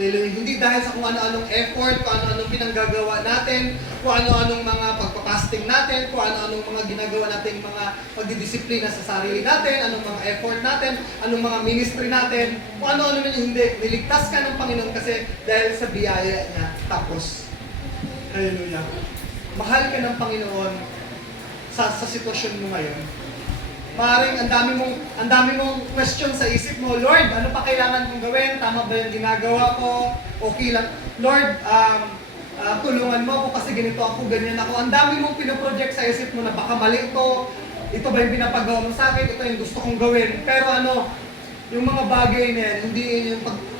Hindi dahil sa kung ano-anong effort, kung ano-anong pinanggagawa natin, kung ano-anong mga pagpapasting natin, kung ano-anong mga ginagawa natin, mga pagdidisiplina sa sarili natin, anong mga effort natin, anong mga ministry natin, kung ano-ano man yung hindi. Niligtas ka ng Panginoon kasi dahil sa biyaya niya, tapos. Hallelujah. Mahal ka ng Panginoon sa sitwasyon mo ngayon. Maaaring ang dami mong question sa isip mo, Lord, ano pa kailangan kong gawin? Tama ba yung ginagawa ko? Okay lang. Lord, tulungan mo ako kasi ganito ako, ganyan ako. Ang dami mong pinoproject sa isip mo na baka mali ito. Ito ba yung pinapagawa mo sa akin? Ito yung gusto kong gawin. Pero yung mga bagay na yan,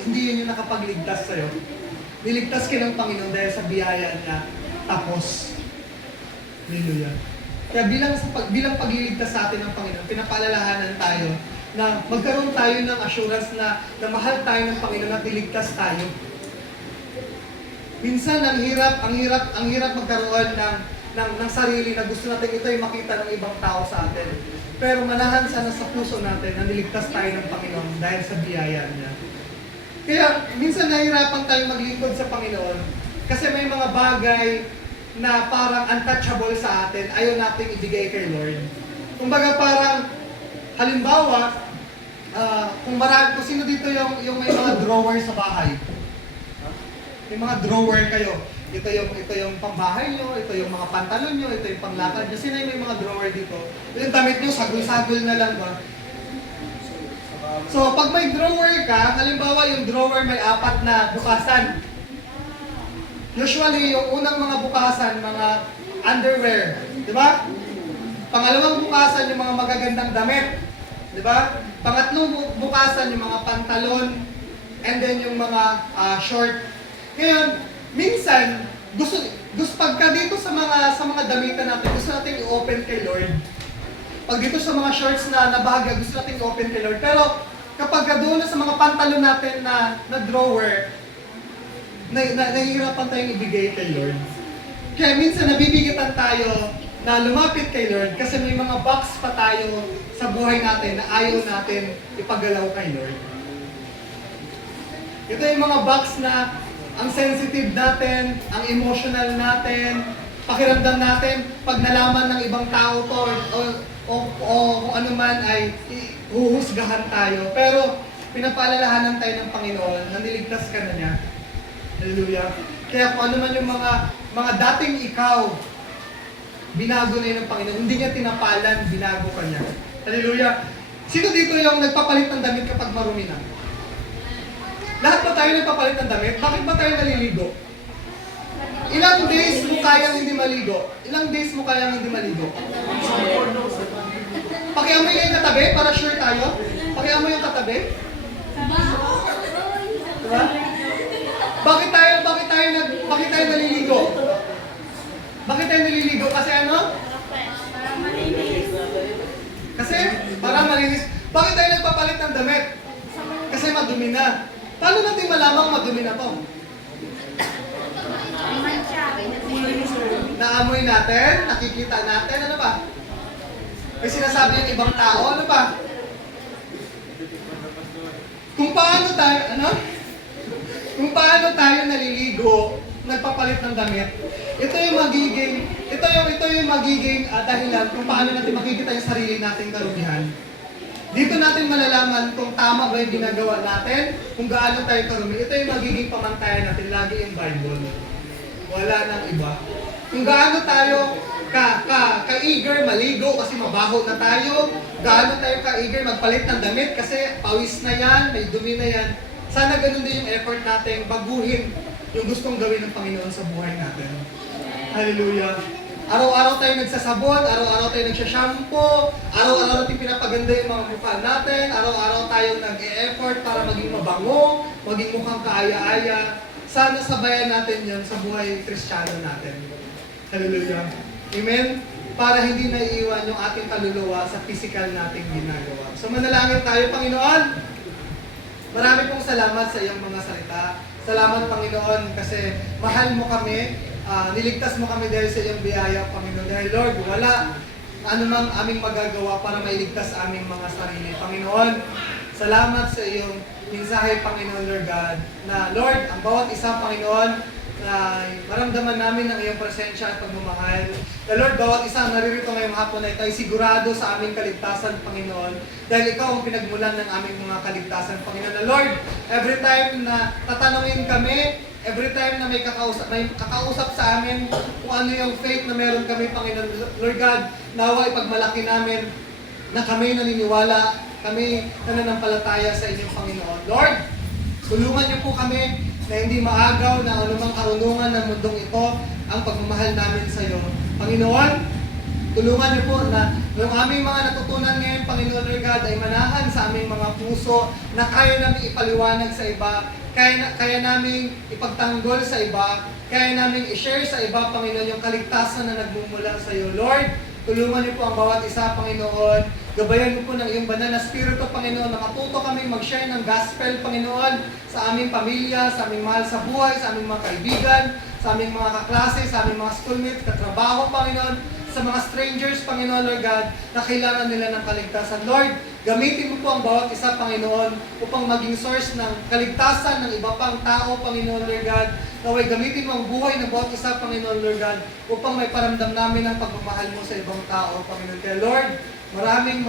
hindi yun yung nakapagligtas sa'yo. Niligtas ka ng Panginoon dahil sa biyaya niya. Tapos. Hallelujah. Kaya bilang pagliligtas sa atin ng Panginoon, pinapaalalahanan tayo na magkaroon tayo ng assurance na mahal tayo ng Panginoon at niligtas tayo. Minsan ang hirap magkaroon ng sarili na gusto natin ito ay makita ng ibang tao sa atin. Pero manahan sana sa puso natin na niligtas tayo ng Panginoon dahil sa biyaya niya. Kaya minsan nahihirapan tayong maglingkod sa Panginoon kasi may mga bagay na parang untouchable sa atin, ayaw nating ibigay kay Lord. Kumbaga parang, halimbawa, kung sino dito yung may mga drawer sa bahay? May mga drawer kayo. Ito yung pambahay nyo, ito yung mga pantalon nyo, ito yung panglakad nyo. Sino yung may mga drawer dito? Yung damit nyo, sagol-sagol na lang ba? So, pag may drawer ka, halimbawa yung drawer may 4 na bukasan. Usually, yung unang mga bukasan, mga underwear, di ba? Pangalawang bukasan, yung mga magagandang damit, di ba? Pangatlong bukasan, yung mga pantalon, and then yung mga short. Ngayon, minsan, pagka dito sa mga damitan natin, gusto natin i-open kay Lord. Pag dito sa mga shorts na bahagya, gusto natin i-open kay Lord. Pero kapag doon sa mga pantalon natin na drawer, nahihirapan tayong ibigay kay Lord. Kaya minsan nabibigatan tayo na lumapit kay Lord kasi may mga box pa tayo sa buhay natin na ayaw natin ipagalaw kay Lord. Ito yung mga box na ang sensitive natin, ang emotional natin, pakiramdam natin, pag nalaman ng ibang tao to o kung ano man ay huhusgahan tayo. Pero pinapaalalahanan tayo ng Panginoon na niligtas ka na niya. Hallelujah. Kaya kung ano man yung mga dating ikaw, binago na yun ng Panginoon. Hindi niya tinapalan, binago ka niya. Hallelujah. Sino dito yung nagpapalit ng damit kapag marumi na? Lahat ba tayo nagpapalit ng damit? Bakit ba tayo naliligo? Ilang days mo kayang hindi maligo? Ilang days mo kayang hindi maligo? Pakiamoy yung katabi para sure tayo. Pakiamoy yung katabi. Diba? Bakit tayo naliligo? Bakit tayo naliligo? Kasi ano? Para malinis. Kasi para malinis. Bakit tayo nagpapalit ng damit? Kasi madumi na. Paano natin malamang madumi na to? Naamoy natin, nakikita natin, ano ba? May sinasabi yung ibang tao, ano ba? Kung paano tayo naliligo, nagpapalit ng damit, ito yung magiging dahilan kung paano natin makikita yung sarili nating karumihan. Dito natin malalaman kung tama ba yung ginagawa natin, kung gaano tayo karumi. Ito yung magiging pamantayan natin, lagi yung Bible. Wala nang iba. Kung gaano tayo ka-eager maligo kasi mabaho na tayo, gaano tayo ka-eager magpalit ng damit kasi pawis na yan, may dumi na yan. Sana ganun din yung effort natin baguhin yung gustong gawin ng Panginoon sa buhay natin. Hallelujah. Araw-araw tayo nagsasabon, araw-araw tayo nagsashampoo, araw-araw natin pinapaganda yung mga mukha natin, araw-araw tayo nag-e-effort para maging mabango, maging mukhang kaaya-aya. Sana sabayan natin yan sa buhay Kristiyano natin. Hallelujah. Amen? Para hindi naiiwan yung ating kaluluwa sa physical nating ginagawa. So manalangin tayo, Panginoon. Marami pong salamat sa iyong mga salita. Salamat, Panginoon, kasi mahal mo kami. Niligtas mo kami dahil sa iyong biyaya, Panginoon. Dahil, Lord, wala anumang aming magagawa para mailigtas aming mga sarili. Panginoon, salamat sa iyong mensahe, Panginoon, Lord God, na, Lord, ang bawat isa, Panginoon, na maramdaman namin ang iyong presensya at pagmamahal. Na, Lord, bawat isa naririto ngayong hapon na ito ay sigurado sa aming kaligtasan, Panginoon, dahil ikaw ang pinagmulan ng aming mga kaligtasan, Panginoon. Na, Lord, every time na tatanungin kami, every time na may kakausap sa amin kung ano yung faith na meron kami, Panginoon, Lord God, nawa ipagmalaki namin na kami naniniwala, kami nananampalataya sa inyong Panginoon. Lord, tulungan niyo po kami na hindi maagaw na anumang karunungan ng mundong ito ang pagmamahal namin sa iyo. Panginoon, tulungan niyo po na yung aming mga natutunan ngayon, Panginoon Lord God, ay manahan sa aming mga puso na kaya namin ipaliwanag sa iba, kaya namin ipagtanggol sa iba, kaya namin i-share sa iba, Panginoon, yung kaligtasan na nagmumula sa iyo. Lord, tulungan niyo po ang bawat isa, Panginoon. Gabayan mo po ng iyong banal na spirito, Panginoon, na matuto kami mag-share ng gospel, Panginoon, sa aming pamilya, sa aming mahal sa buhay, sa aming mga kaibigan, sa aming mga kaklase, sa aming mga schoolmates, katrabaho, Panginoon, sa mga strangers, Panginoon, Lord God, na kailangan nila ng kaligtasan. Lord, gamitin mo po ang bawat isa, Panginoon, upang maging source ng kaligtasan ng iba pang tao, Panginoon, Lord God. Naway gamitin mo ang buhay ng bawat isa, Panginoon, Lord God, upang may paramdam namin ang pagmamahal mo sa ibang tao, Panginoon. Kaya, Lord, maraming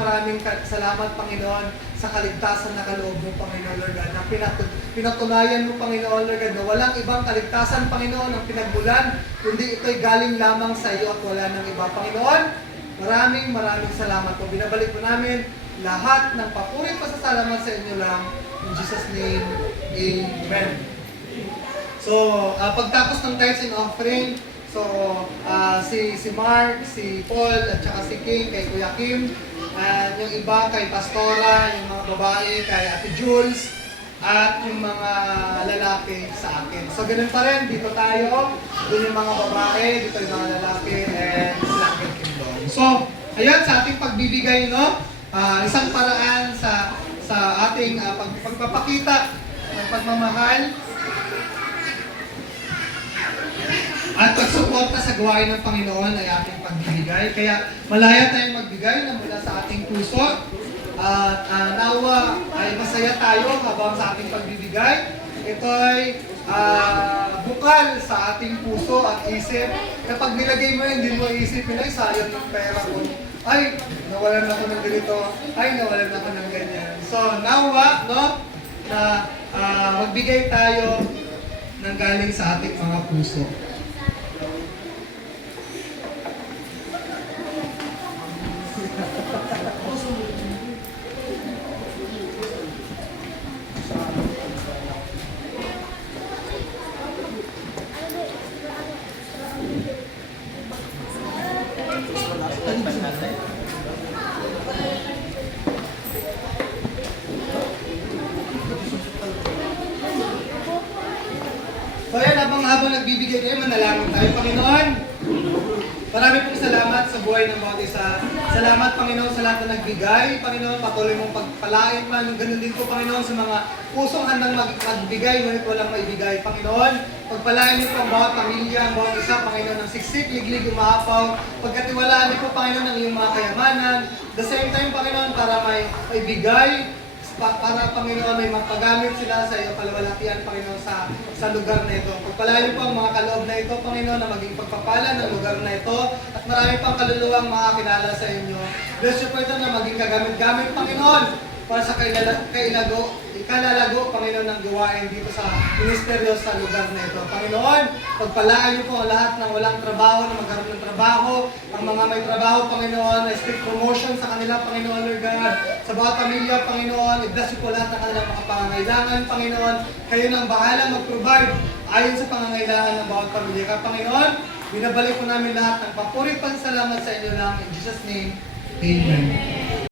salamat, Panginoon, sa kaligtasan na kaloob mo, Panginoon, Lord God, na pinatunayan mo, Panginoon, Lord God, na walang ibang kaligtasan, Panginoon, ang pinagmulan, kundi ito'y galing lamang sa iyo at wala ng iba. Panginoon, maraming salamat po. Binabalik po namin lahat ng papurit pasasalamat sa inyo lang. In Jesus' name, Amen. So, pagtapos ng tithes and offering, so, si Mark, si Paul, at saka si King, kay Kuya Kim, at yung iba kay Pastora, yung mga babae, kay Ate Jules, at yung mga lalaki sa akin. So, ganun pa rin, dito tayo, dun yung mga babae, dito yung mga lalaki, and sila aking kingdom. So, ayun, sa ating pagbibigay, no? Isang paraan sa ating pagpapakita ng pagmamahal at pagsuporta sa gawain ng Panginoon ay ating pagbibigay. Kaya malaya tayong magbigay na mula sa ating puso. At nawa ay masaya tayo habang sa ating pagbibigay. Ito ay bukal sa ating puso at isip. Kapag nilagay mo yun, hindi mo isipin ay sayang yung pera ko. Ay, nawalan ako ng ganito. Ay, nawalan ako ng ganyan. So, nawa, no? na magbigay tayo ng galing sa ating mga puso. So yan, habang nagbibigay kayo, manalangin tayo. Panginoon, marami pong salamat sa buhay ng bawat isa. Salamat, Panginoon, sa lahat na nagbigay. Panginoon, patuloy mong pagpalain pa. Ganun din po, Panginoon, sa mga pusong handang magbigay, ngunit walang maibigay. Panginoon, pagpalain niyo po ang bawat pamilya, ang bawat isa, Panginoon, ng siksik, liglig, umaapaw. Pagkatiwalaan niyo po, Panginoon, ng iyong mga kayamanan. The same time, Panginoon, para may maibigay, para Panginoon may mapagamit sila sa iyong kalwalatian, Panginoon, sa lugar na ito. Pagpalain niyo po ang mga kaloob na ito, Panginoon, na maging pagpapala ng lugar na ito at marami pang kaluluwang makakilala sa inyo. Bless you po ito na maging kagamit-gamit, Panginoon, para sa ikalalago, Panginoon, ng gawain dito sa ministeryo sa lugar na ito. Panginoon, pagpalaan niyo po ang lahat ng walang trabaho na magkaroon ng trabaho, ang mga may trabaho, Panginoon, na speak promotion sa kanila, Panginoon, Lord God, sa bawat pamilya, Panginoon, i-bless niyo po lahat ng kanilang mga pangangailangan, Panginoon, kayo nang bahala mag-provide ayon sa pangangailangan ng bawat pamilya. Kaya, Panginoon, binabalik po namin lahat ng papuri, pansalamat sa inyo lang. In Jesus' name, Amen.